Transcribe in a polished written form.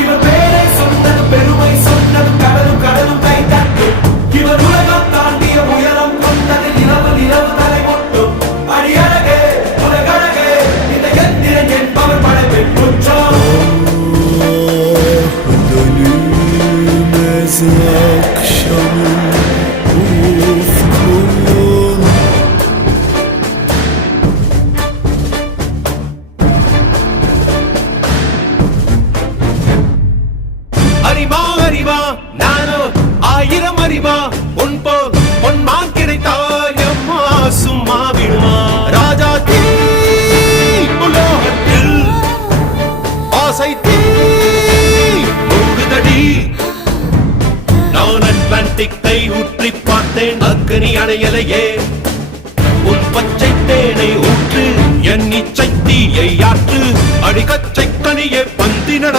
இவர் பேரை சொன்னது பெருமை சொன்னது கடலும் கடலும் கை தட்டும் இவர் உலகம் தாண்டிய உயரம் கொண்டது நிலவு நிலவு தலை மொட்டும் அடியழகே உலகழகே இந்த எந்திரன் என்பவர் படைப்பின் குற்றம் அறிவா அறிவா நானோ ஆயிரம் அறிவா உன் போல் பொன்மான் கிடைத்தாயம்மா சும்மா விடுமா ராஜா தீ உலோகத்தில் ஆசை தீ மூடுதடி நான் அட்லாண்டிக்கை ஊற்றி பார்த்தேன் அக்னி அணையலையே உன் பச்சை தேனை ஊற்று என் இச்சை தீயை ஆற்று அடிக்கச்சை கனியே பந்தி நட